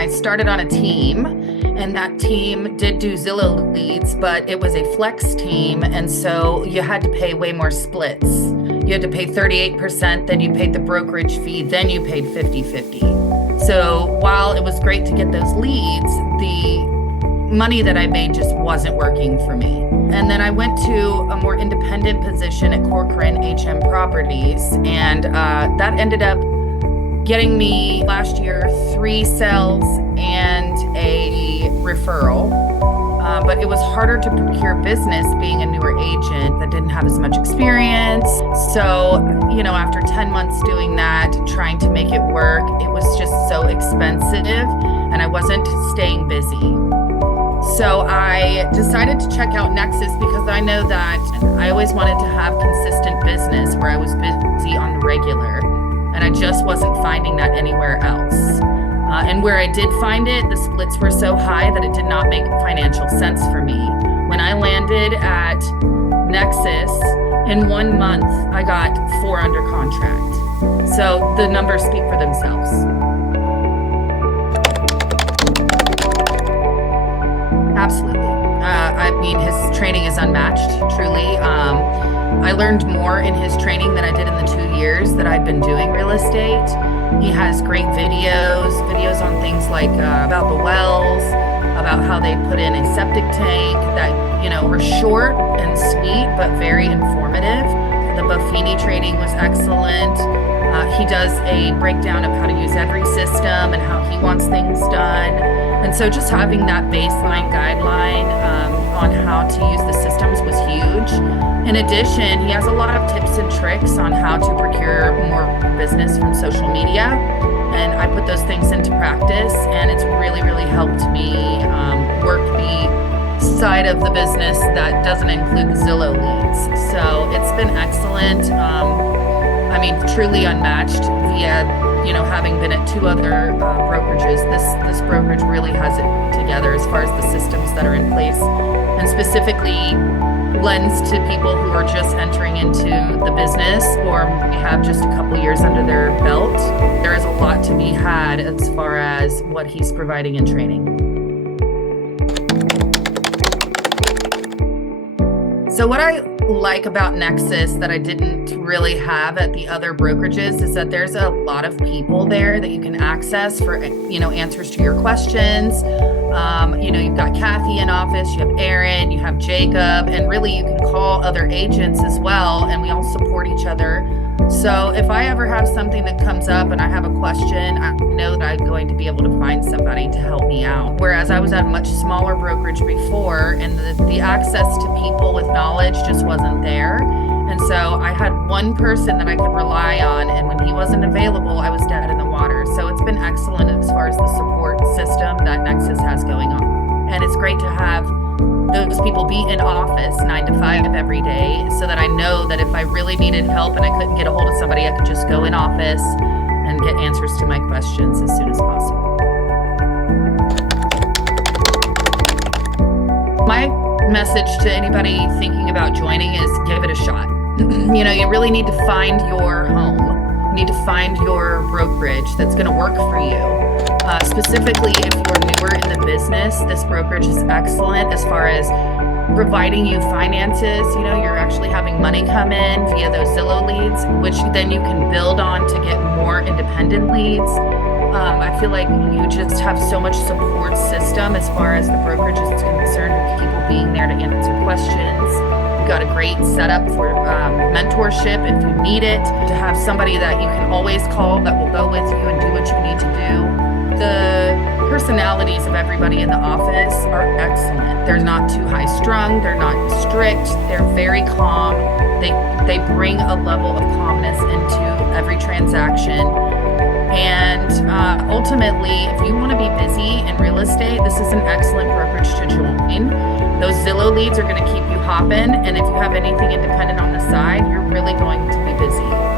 I started on a team, and that team did do Zillow leads, but it was a flex team. And so you had to pay way more splits. You had to pay 38%, then you paid the brokerage fee, then you paid 50-50. So while it was great to get those leads, the money that I made just wasn't working for me. And then I went to a more independent position at Corcoran HM Properties, and that ended up getting me last year 3 sales and a referral. But it was harder to procure business being a newer agent that didn't have as much experience. So, after 10 months doing that, trying to make it work, it was just so expensive and I wasn't staying busy. So I decided to check out Nexus because I know that I always wanted to have consistent business where I was busy on the regular, and I just wasn't finding that anywhere else. And where I did find it, the splits were so high that it did not make financial sense for me. When I landed at Nexus, in 1 month, I got 4 under contract. So the numbers speak for themselves. Absolutely. His training is unmatched, truly. I learned more in his training than I did in the 2 years that I've been doing real estate. He has great videos on things like about the wells, about how they put in a septic tank that, were short and sweet, but very informative. The Buffini training was excellent. He does a breakdown of how to use every system and how he wants things done. And so just having that baseline guideline on how to use the systems was huge. In addition, he has a lot of tips and tricks on how to procure more business from social media. And I put those things into practice, and it's really, really helped me work the side of the business that doesn't include the Zillow leads. So it's been excellent. Truly unmatched via, having been at 2 other brokerages. This brokerage really has it together as far as the systems that are in place, and specifically lends to people who are just entering into the business or have just a couple years under their belt. There is a lot to be had as far as what he's providing in training. So what I like about Nexus that I didn't really have at the other brokerages is that there's a lot of people there that you can access for, answers to your questions. You've got Kathy in office, you have Aaron, you have Jacob, and really you can call other agents as well, and we all support each other. So if I ever have something that comes up and I have a question, I know that I'm going to be able to find somebody to help me out. Whereas I was at a much smaller brokerage before, and the access to people with knowledge just wasn't there. And so I had one person that I could rely on, and when he wasn't available, I was dead in the water. So it's been excellent as far as the support system that Nexus has going on. And it's great to have those people be in office 9 to 5 every day, so that I know that if I really needed help and I couldn't get a hold of somebody, I could just go in office and get answers to my questions as soon as possible. My message to anybody thinking about joining is give it a shot. You really need to find your home. You need to find your brokerage that's going to work for you. Specifically, if you're newer in the business, this brokerage is excellent as far as providing you finances. You're actually having money come in via those Zillow leads, which then you can build on to get more independent leads. I feel like you just have so much support system as far as the brokerage is concerned, with people being there to answer questions. You've got a great setup for mentorship if you need it, to have somebody that you can always call that will go with you and do what you need to do. The personalities of everybody in the office are excellent. They're not too high strung. They're not strict. They're very calm. They bring a level of calmness into every transaction. And ultimately, if you want to be busy in real estate, this is an excellent brokerage to join. Those Zillow leads are going to keep you hopping. And if you have anything independent on the side, you're really going to be busy.